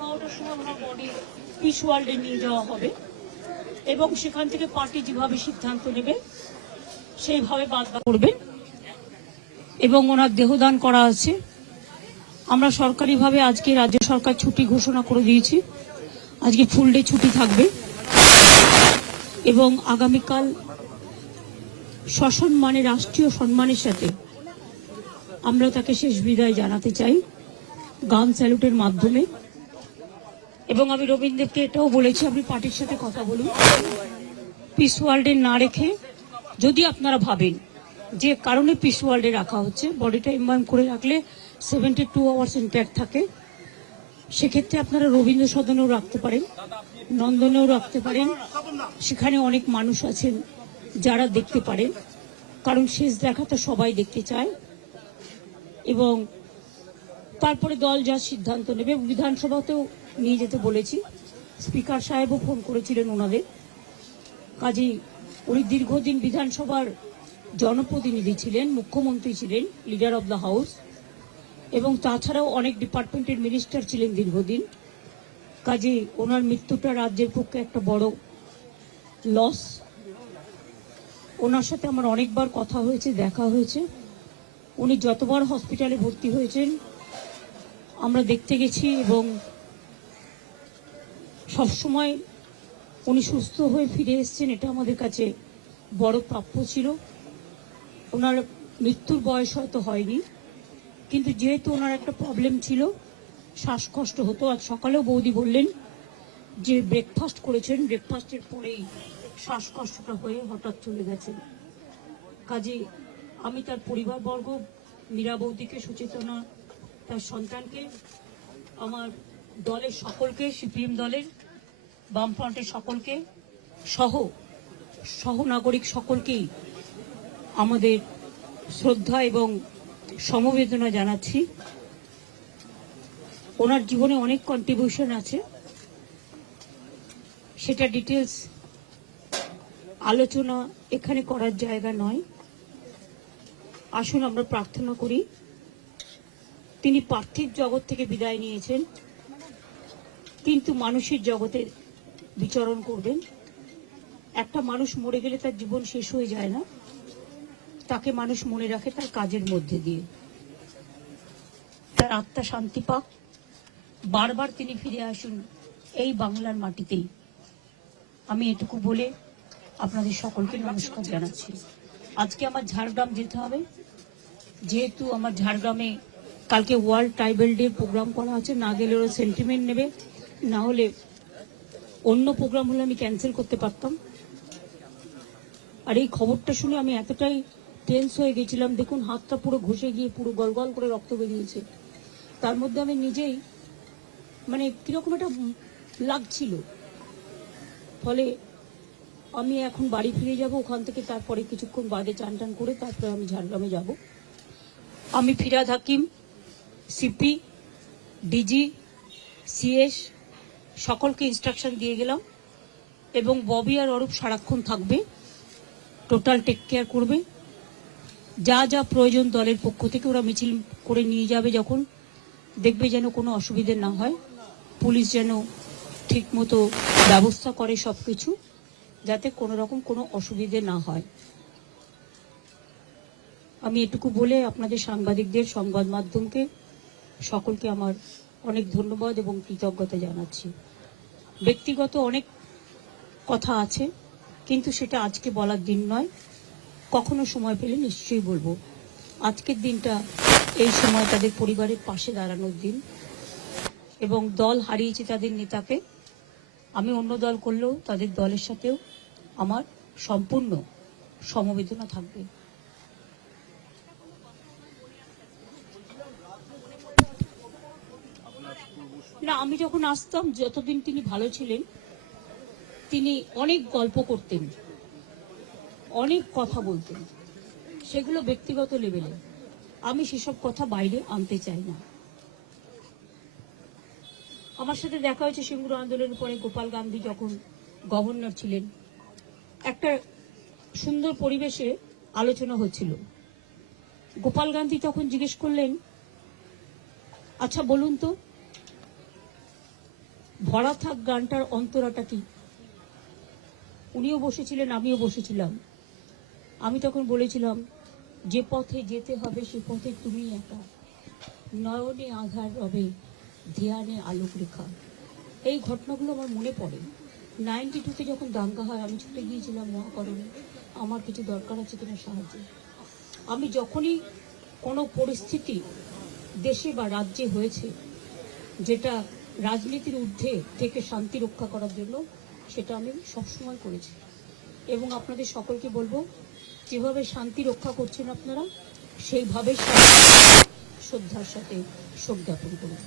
12:30টার সময় ওনার body piece ওয়ার্ল্ডে নিয়ে যাওয়া হবে এবং সেখান থেকে পার্টি যেভাবে সিদ্ধান্ত নেবে সেইভাবে বাদ করবেন এবং ওনার দেহদান করা আছে। আমরা সরকারিভাবে আজকে রাজ্য সরকার ছুটি ঘোষণা করে দিয়েছি, আজকে ফুল ডে ছুটি থাকবে এবং আগামীকাল সসম্মানে রাষ্ট্রীয় সম্মানের সাথে আমরা তাকে শেষ বিদায় জানাতে চাই গান স্যালুটের মাধ্যমে। এবং আমি রবীন্দ্রকে এটাও বলেছি, আপনি পার্টির সাথে কথা বলুন, পিস ওয়ার্ল্ডে না রেখে যদি আপনারা ভাবেন যে কারণে পিস ওয়ার্ল্ডে রাখা হচ্ছে, বডিটা এমবাম করে রাখলে 72 আওয়ার্স ইন্ট্যাক্ট থাকে, সেক্ষেত্রে আপনারা রবীন্দ্র সদনেও রাখতে পারেন, নন্দনেও রাখতে পারেন। সেখানে অনেক মানুষ আছেন যারা দেখতে পারেন, কারণ শেষ দেখা তো সবাই দেখতে চায়। এবং তারপরে দল যা সিদ্ধান্ত নেবে, বিধানসভাতেও নিয়ে যেতে বলেছি, স্পিকার সাহেবও ফোন করেছিলেন ওনাদের। কাজেই উনি দীর্ঘদিন বিধানসভার জনপ্রতিনিধি ছিলেন, মুখ্যমন্ত্রী ছিলেন, লিডার অব দ্য হাউস, এবং তাছাড়াও অনেক ডিপার্টমেন্টের মিনিস্টার ছিলেন দীর্ঘদিন। কাজেই ওনার মৃত্যুটা রাজ্যের পক্ষে একটা বড় লস। ওনার সাথে আমার অনেকবার কথা হয়েছে, দেখা হয়েছে। উনি যতবার হসপিটালে ভর্তি হয়েছেন আমরা দেখতে গেছি এবং সবসময় উনি সুস্থ হয়ে ফিরে এসেছেন, এটা আমাদের কাছে বড় প্রাপ্য ছিল। ওনার মৃত্যুর বয়স হয়তো হয়নি, কিন্তু যেহেতু ওনার একটা প্রবলেম ছিল, শ্বাসকষ্ট হতো। আজ সকালেও বৌদি বললেন যে ব্রেকফাস্ট করেছেন, ব্রেকফাস্টের পরেই শ্বাসকষ্টটা হয়ে হঠাৎ চলে গেছেন। কাজে আমি তার পরিবারবর্গ, মীরা বৌদিকে, সুচেতনা তার সন্তানকে, আমার দলের সকলকে, সিপিএম দলের, বামফ্রন্টের সকলকে সহ নাগরিক সকলকেই আমাদের শ্রদ্ধা এবং সমবেদনা জানাচ্ছি। ওনার জীবনে অনেক কন্ট্রিবিউশন আছে, সেটা ডিটেলস আলোচনা এখানে করার জায়গা নয়। আসুন আমরা প্রার্থনা করি, তিনি পার্থিব জগৎ থেকে বিদায় নিয়েছেন কিন্তু মানুষের জগতে বিচরণ করবেন। একটা মানুষ মরে গেলে তার জীবন শেষ হয়ে যায় না, তাকে মানুষ মনে রাখে তার কাজের মধ্যে দিয়ে। তার আত্মা শান্তি পাক, বারবার তিনি ফিরে আসুন এই বাংলার মাটিতেই। আমি এটুকু বলে আপনাদের সকলকে নমস্কার জানাচ্ছি। আজকে আমার ঝাড়গ্রাম যেতে হবে, যেহেতু আমার ঝাড়গ্রামে কালকে ওয়ার্ল্ড ট্রাইবাল ডে প্রোগ্রাম করা আছে। না গেলে ওরা সেন্টিমেন্ট নেবে, না হলে অন্য প্রোগ্রাম হলে আমি ক্যান্সেল করতে পারতাম। আর এই খবরটা শুনে আমি এতটাই টেন্স হয়ে গেছিলাম, দেখুন হাতটা পুরো ঘষে গিয়ে পুরো গলগল করে রক্ত বেরিয়েছে। তার মধ্যে আমি নিজেই মানে কিরকম একটা লাগছিল। ফলে আমি এখন বাড়ি ফিরে যাব, ওখান থেকে তারপরে কিছুক্ষণ বাদে চান টান করে তারপরে আমি ঝাড়গ্রামে যাব। আমি ফিরাদ হাকিম, সিপি, ডিজি, সিএস সকলকে ইনস্ট্রাকশন দিয়ে গেলাম এবং ববি আর অরূপ সারাক্ষণ থাকবে, টোটাল টেক কেয়ার করবে। যা যা প্রয়োজন দলের পক্ষ থেকে ওরা মিছিল করে নিয়ে যাবে, যখন দেখবে যেন কোনো অসুবিধে না হয়, পুলিশ যেন ঠিক মতো ব্যবস্থা করে সব কিছু, যাতে কোনো রকম কোনো অসুবিধে না হয়। আমি এটুকু বলে আপনাদের সাংবাদিকদের, সংবাদ মাধ্যমকে সকলকে আমার অনেক ধন্যবাদ এবং কৃতজ্ঞতা জানাচ্ছি। ব্যক্তিগত অনেক কথা আছে, কিন্তু সেটা আজকে বলার দিন নয়, কখনো সময় পেলে নিশ্চয়ই বলবো। আজকের দিনটা এই সময় তাদের পরিবারের পাশে দাঁড়ানোর দিন এবং দল হারিয়েছে তাদের নেতাকে। আমি অন্য দল করলেও তাদের দলের সাথেও আমার সম্পূর্ণ সমবেদনা থাকবে। না, আমি যখন আসতাম, যতদিন তিনি ভালো ছিলেন, তিনি অনেক গল্প করতেন, অনেক কথা বলতেন, সেগুলো ব্যক্তিগত লেভেলে। আমি সেসব কথা বাইরে আনতে চাই না। আমার সাথে দেখা হয়েছে সিঙ্গুর আন্দোলনের পরে, গোপাল গান্ধী যখন গভর্নর ছিলেন, একটা সুন্দর পরিবেশে আলোচনা হচ্ছিল। গোপাল গান্ধী তখন জিজ্ঞেস করলেন, আচ্ছা বলুন তো, ভরা থাক গানটার অন্তরাটা কি? উনিও বসেছিলেন, আমিও বসেছিলাম। আমি তখন বলেছিলাম, যে পথে যেতে হবে সে পথে তুমি একা, নয়নে আধার রবে, ধ্যানে আলোক রেখা। এই ঘটনাগুলো আমার মনে পড়ে। 92-তে যখন দাঙ্গা হয়, আমি ছুটে গিয়েছিলাম মহাকরণে, আমার কিছু দরকার আছে কিনা সাহায্য। আমি যখনই কোনো পরিস্থিতি দেশে বা রাজ্যে হয়েছে যেটা রাজনীতির ঊর্ধ্বে থেকে শান্তি রক্ষা করার জন্য, সেটা আমি সবসময় করেছি। এবং আপনাদের সকলকে বলবো, যেভাবে শান্তি রক্ষা করছেন আপনারা, সেইভাবে শ্রদ্ধার সাথে শোক জ্ঞাপন করুন।